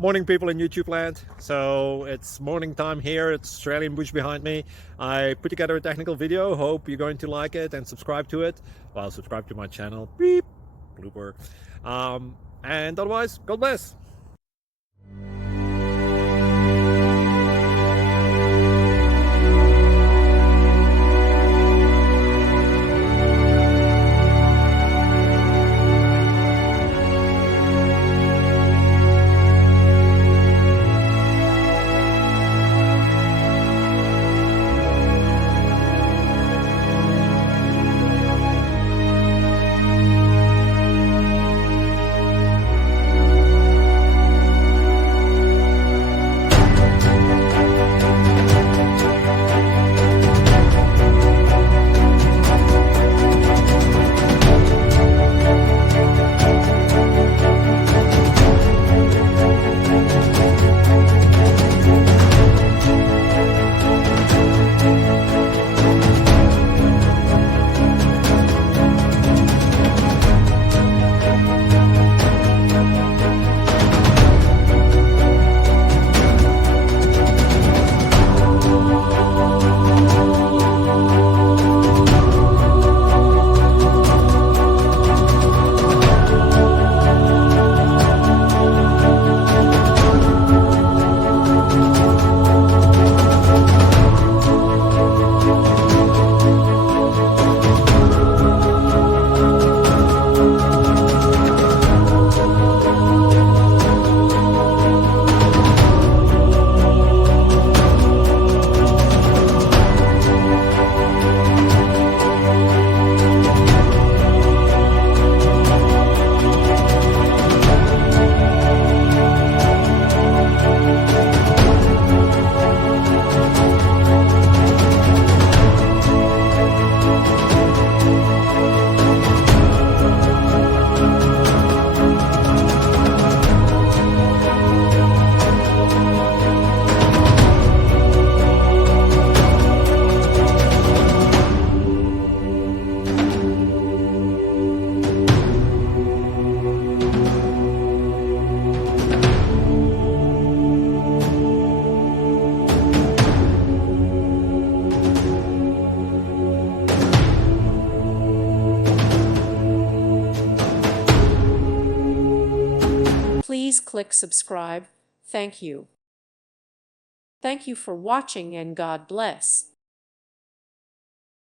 Morning, people in YouTube land. So it's morning time here. It's Australian bush behind me. I put together a technical video. Hope you're going to like it and subscribe to it. Well, subscribe to my channel. Beep. Blooper. And otherwise, God bless. Please click subscribe. Thank you. Thank you for watching and God bless.